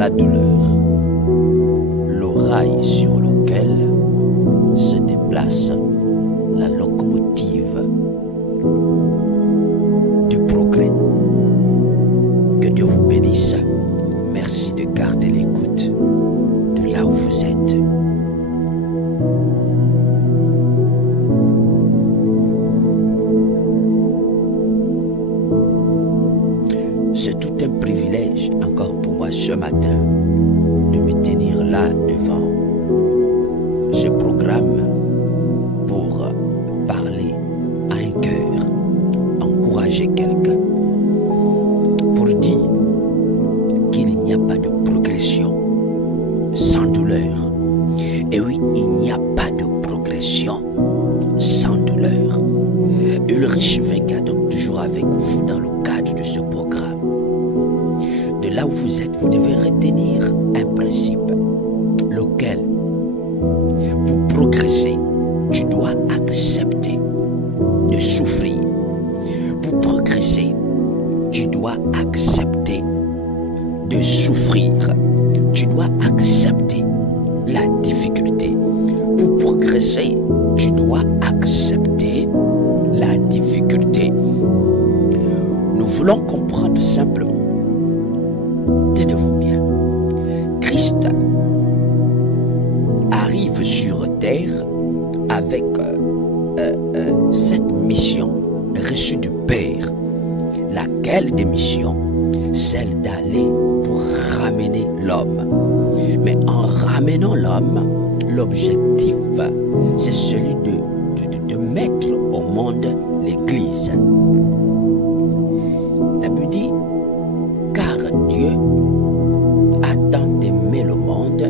la douleur, le rail sur lequel se déplace la locomotive du progrès. Que Dieu vous bénisse. Merci de garder l'écoute de là où vous êtes. C'est tout un privilège encore pour moi ce matin de me tenir là devant ce programme pour parler à un cœur, encourager quelqu'un, pour dire qu'il n'y a pas de progression sans douleur. Et oui, il n'y a pas de progression sans douleur. Et le riche vainqueur donc toujours avec vous dans le cadre de ce programme. De là où vous êtes, vous devez retenir un principe, lequel, pour progresser, tu dois accepter de souffrir. Pour progresser, tu dois accepter de souffrir. Tu dois accepter la difficulté. Pour progresser, tu dois accepter la difficulté. Nous voulons comprendre simplement. Tenez-vous bien. Christ arrive sur terre avec cette mission reçue du Père. Laquelle des missions? Celle d'aller pour ramener l'homme. Mais en ramenant l'homme, l'objectif, c'est celui de mettre au monde l'Église. La Bible dit, car Dieu a tant aimé le monde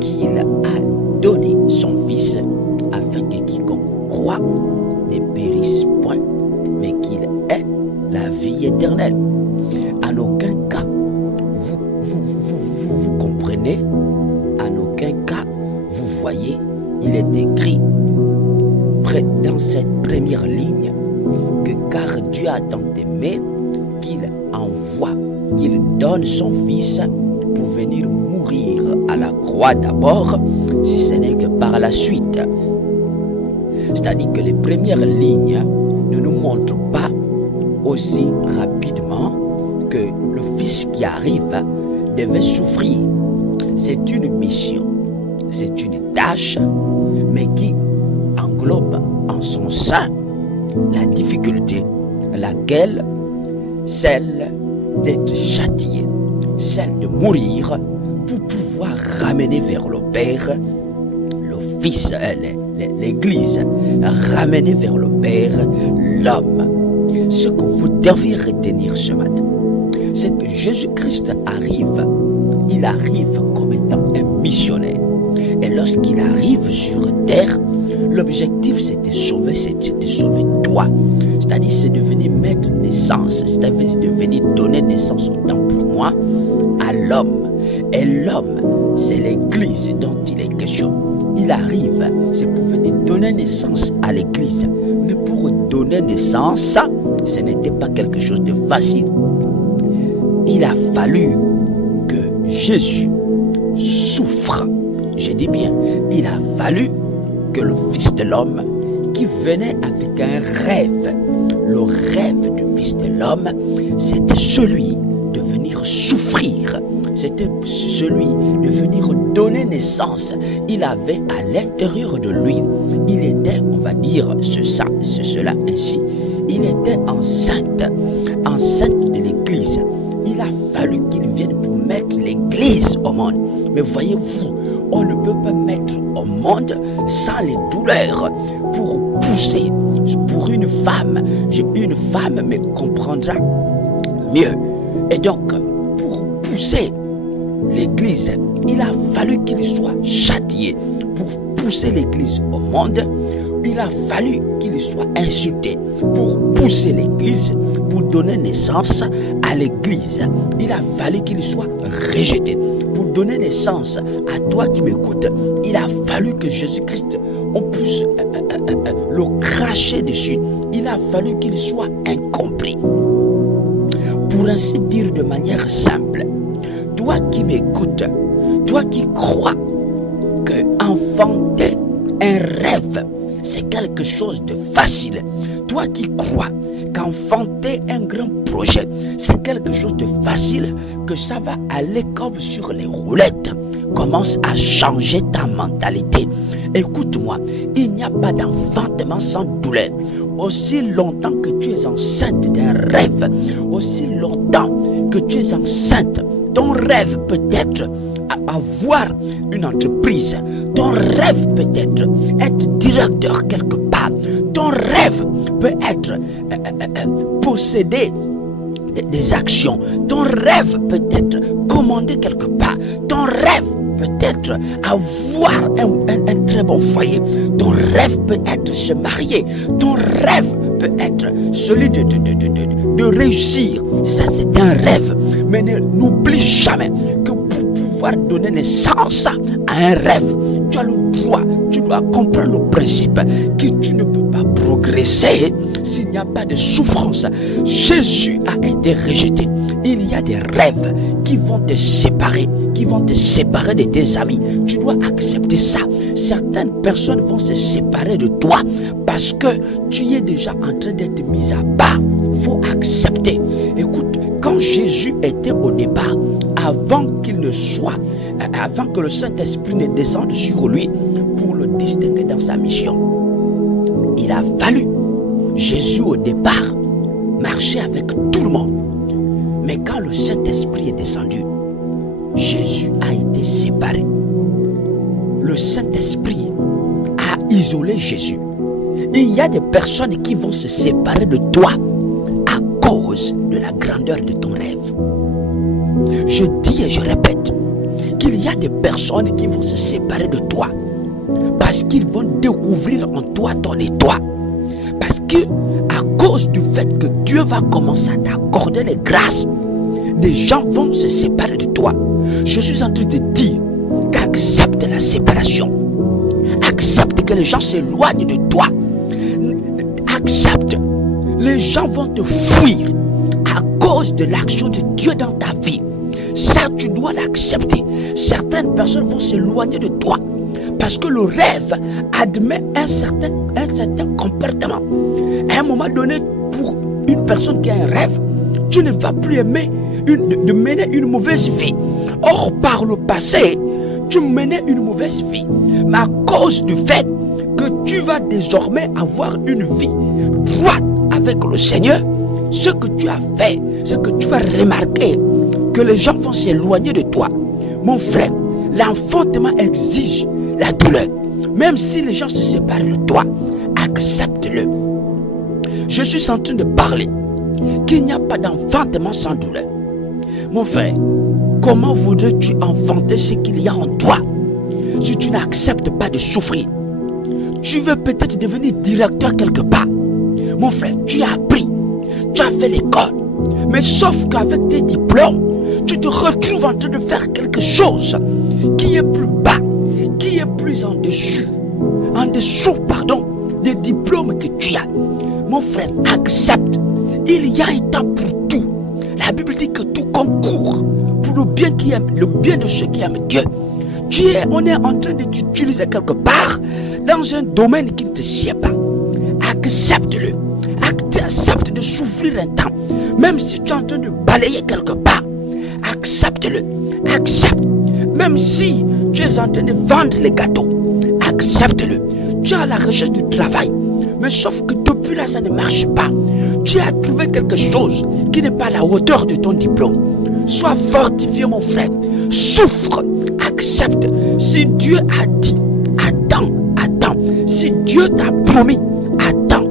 qu'il a donné son Fils afin que quiconque croit ne périsse point, mais qu'il ait la vie éternelle. En aucun cas, vous comprenez, en aucun cas, vous voyez, il est écrit dans cette première ligne que car Dieu a tant aimé qu'il envoie, qu'il donne son Fils pour venir mourir à la croix d'abord, si ce n'est que par la suite. C'est-à-dire que les premières lignes ne nous montrent pas aussi rapidement que le Fils qui arrive devait souffrir. C'est une mission, c'est une tâche, mais qui englobe en son sein la difficulté, laquelle, celle d'être châtié, celle de mourir pour pouvoir ramener vers le Père le Fils, l'Église, ramener vers le Père l'homme. Ce que vous devez retenir ce matin, c'est que Jésus-Christ arrive, il arrive comme étant un missionnaire. Et lorsqu'il arrive sur terre, l'objectif c'était sauver toi. C'est-à-dire c'est de venir mettre naissance, c'est-à-dire de venir donner naissance autant pour moi à l'homme. Et l'homme, c'est l'Église dont il est question. Il arrive, c'est pour venir donner naissance à l'Église. Mais pour donner naissance, ce n'était pas quelque chose de facile. Il a fallu que Jésus souffre. Je dis bien, il a fallu que le Fils de l'homme, qui venait avec un rêve, le rêve du Fils de l'homme, c'était celui de venir souffrir. C'était celui de venir donner naissance. Il avait à l'intérieur de lui, il était, on va dire cela ainsi, il était enceinte de l'Église. Il a fallu qu'il vienne pour mettre l'Église au monde. Mais voyez-vous, on ne peut pas mettre au monde sans les douleurs. Pour pousser, pour une femme me comprendra mieux. Et donc, pour pousser l'Église, il a fallu qu'il soit châtié. Pour pousser l'Église au monde, il a fallu qu'il soit insulté. Pour pousser l'Église, pour donner naissance à l'Église, il a fallu qu'il soit rejeté. Pour donner naissance à toi qui m'écoutes, il a fallu que Jésus-Christ, on puisse le cracher dessus. Il a fallu qu'il soit incompris. Pour ainsi dire de manière simple, toi toi qui m'écoutes, toi qui crois que enfanter un rêve, c'est quelque chose de facile. Toi qui crois qu'enfanter un grand projet, c'est quelque chose de facile, que ça va aller comme sur les roulettes. Commence à changer ta mentalité. Écoute-moi, il n'y a pas d'enfantement sans douleur. Aussi longtemps que tu es enceinte d'un rêve, aussi longtemps que tu es enceinte, ton rêve peut être avoir une entreprise, ton rêve peut être directeur quelque part, ton rêve peut être posséder des actions, ton rêve peut être commander quelque part, ton rêve peut être avoir un très bon foyer, ton rêve peut être se marier, ton rêve peut être celui de réussir. Ça, c'est un rêve. Mais n'oublie jamais que pour pouvoir donner naissance à un rêve, tu as le droit, tu dois comprendre le principe que tu ne peux pas progresser s'il n'y a pas de souffrance. Jésus a été rejeté. Il y a des rêves qui vont te séparer de tes amis. Tu dois accepter ça. Certaines personnes vont se séparer de toi parce que tu es déjà en train d'être mis à bas. Il faut accepter. Écoute, quand Jésus était au départ, avant que le Saint-Esprit ne descende sur lui pour le distinguer dans sa mission, il a fallu Jésus au départ marcher avec tout le monde. Mais quand le Saint-Esprit est descendu, Jésus a été séparé. Le Saint-Esprit a isolé Jésus. Il y a des personnes qui vont se séparer de toi à cause de la grandeur de ton rêve. Je dis et je répète qu'il y a des personnes qui vont se séparer de toi parce qu'ils vont découvrir en toi ton étoile. Parce que à cause du fait que Dieu va commencer à t'accorder les grâces, des gens vont se séparer de toi. Je suis en train de dire qu'accepte la séparation. Accepte que les gens s'éloignent de toi. Accepte. Les gens vont te fuir à cause de l'action de Dieu dans ta vie. Ça, tu dois l'accepter. Certaines personnes vont s'éloigner de toi parce que le rêve admet un certain comportement. À un moment donné, pour une personne qui a un rêve, tu ne vas plus aimer de mener une mauvaise vie. Or, par le passé, tu menais une mauvaise vie. Mais à cause du fait que tu vas désormais avoir une vie droite avec le Seigneur, ce que tu as fait, ce que tu vas remarquer, que les gens vont s'éloigner de toi. Mon frère, l'enfantement exige la douleur. Même si les gens se séparent de toi, accepte-le. Je suis en train de parler qu'il n'y a pas d'enfantement sans douleur. Mon frère, comment voudrais-tu enfanter ce qu'il y a en toi si tu n'acceptes pas de souffrir? Tu veux peut-être devenir directeur quelque part. Mon frère, tu as appris, tu as fait l'école, mais sauf qu'avec tes diplômes, tu te retrouves en train de faire quelque chose qui est plus bas, qui est plus en dessous des diplômes que tu as. Mon frère, accepte. Il y a un temps pour tout. La Bible dit que tout concourt pour le bien de ceux qui aiment Dieu. On est en train de t'utiliser quelque part dans un domaine qui ne te sied pas. Accepte-le. Accepte de souffrir un temps. Même si tu es en train de balayer quelque part, accepte-le. Accepte. Même si tu es en train de vendre les gâteaux, accepte-le. Tu es à la recherche du travail. Mais sauf que depuis là, ça ne marche pas. Tu as trouvé quelque chose qui n'est pas à la hauteur de ton diplôme. Sois fortifié, mon frère. Souffre. Accepte. Si Dieu a dit, attends. Si Dieu t'a promis, attends.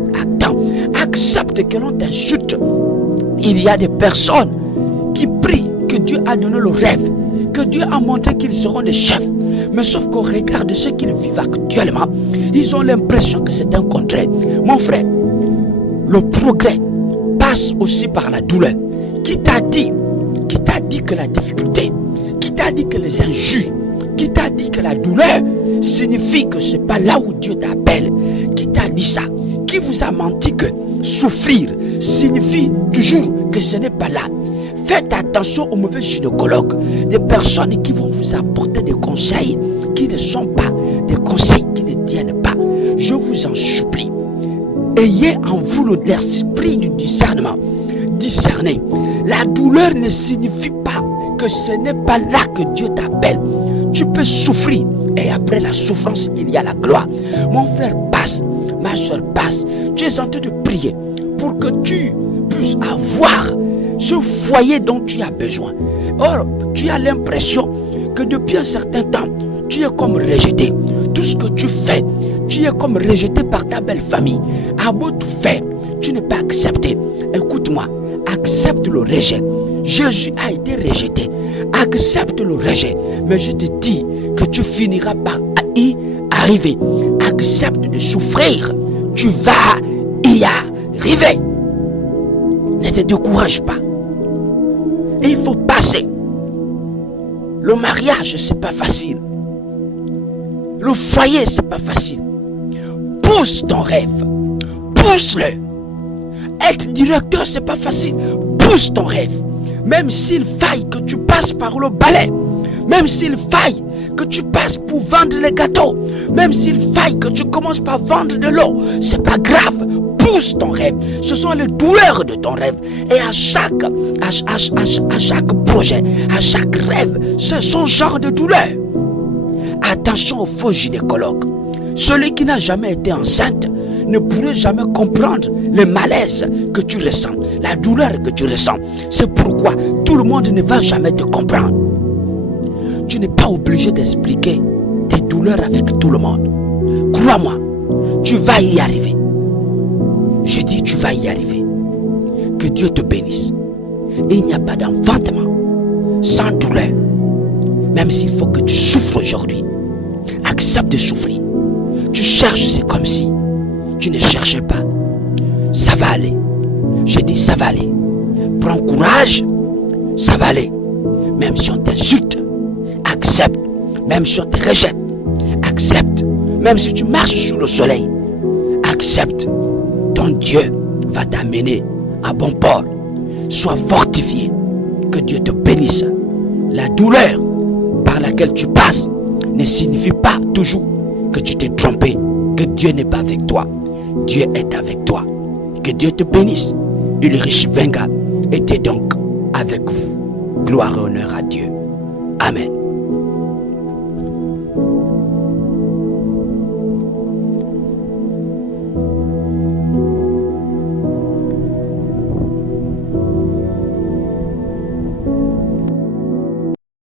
Accepte que l'on t'insulte. Il y a des personnes qui prient que Dieu a donné le rêve, que Dieu a montré qu'ils seront des chefs. Mais sauf qu'au regard de ce qu'ils vivent actuellement, ils ont l'impression que c'est un contraire. Mon frère, le progrès passe aussi par la douleur. Qui t'a dit que la difficulté, qui t'a dit que les injures, qui t'a dit que la douleur signifie que c'est pas là où Dieu t'appelle? Qui t'a dit ça? Qui vous a menti que souffrir signifie toujours que ce n'est pas là? Faites attention aux mauvais gynécologues, des personnes qui vont vous apporter des conseils qui ne sont pas des conseils qui ne tiennent pas. Je vous en supplie, ayez en vous l'esprit du discernement. Discernez. La douleur ne signifie pas que ce n'est pas là que Dieu t'appelle. Tu peux souffrir et après la souffrance, il y a la gloire. Mon frère passe, ma soeur passe. Tu es en train de prier pour que tu puisses avoir ce foyer dont tu as besoin. Or, tu as l'impression que depuis un certain temps, tu es comme rejeté. Tout ce que tu fais, tu es comme rejeté par ta belle famille. À beau tout faire, tu n'es pas accepté. Écoute-moi, accepte le rejet. Jésus a été rejeté. Accepte le rejet. Mais je te dis que tu finiras par y arriver. Accepte de souffrir. Tu vas y arriver. Ne te décourage pas. Et il faut passer. Le mariage, c'est pas facile. Le foyer, c'est pas facile. Pousse ton rêve. Pousse-le. Être directeur, c'est pas facile. Pousse ton rêve. Même s'il faille que tu passes par le balai, même s'il faille que tu passes pour vendre les gâteaux, même s'il faille que tu commences par vendre de l'eau, c'est pas grave. Pousse ton rêve. Ce sont les douleurs de ton rêve. Et à chaque projet, à chaque rêve, c'est son genre de douleur. Attention aux faux gynécologues. Celui qui n'a jamais été enceinte ne pourrait jamais comprendre le malaise que tu ressens, la douleur que tu ressens. C'est pourquoi tout le monde ne va jamais te comprendre. Tu n'es pas obligé d'expliquer tes douleurs avec tout le monde. Crois-moi, tu vas y arriver. Je dis, tu vas y arriver. Que Dieu te bénisse. Et il n'y a pas d'enfantement sans douleur. Même s'il faut que tu souffres aujourd'hui, accepte de souffrir. Tu cherches, c'est comme si tu ne cherchais pas. Ça va aller. Je dis, ça va aller. Prends courage, ça va aller. Même si on t'insulte, accepte. Même si on te rejette, accepte. Même si tu marches sous le soleil, accepte. Ton Dieu va t'amener à bon port. Sois fortifié. Que Dieu te bénisse. La douleur par laquelle tu passes ne signifie pas toujours que tu t'es trompé, que Dieu n'est pas avec toi. Dieu est avec toi. Que Dieu te bénisse. Ulrich Wenga était donc avec vous. Gloire et honneur à Dieu. Amen.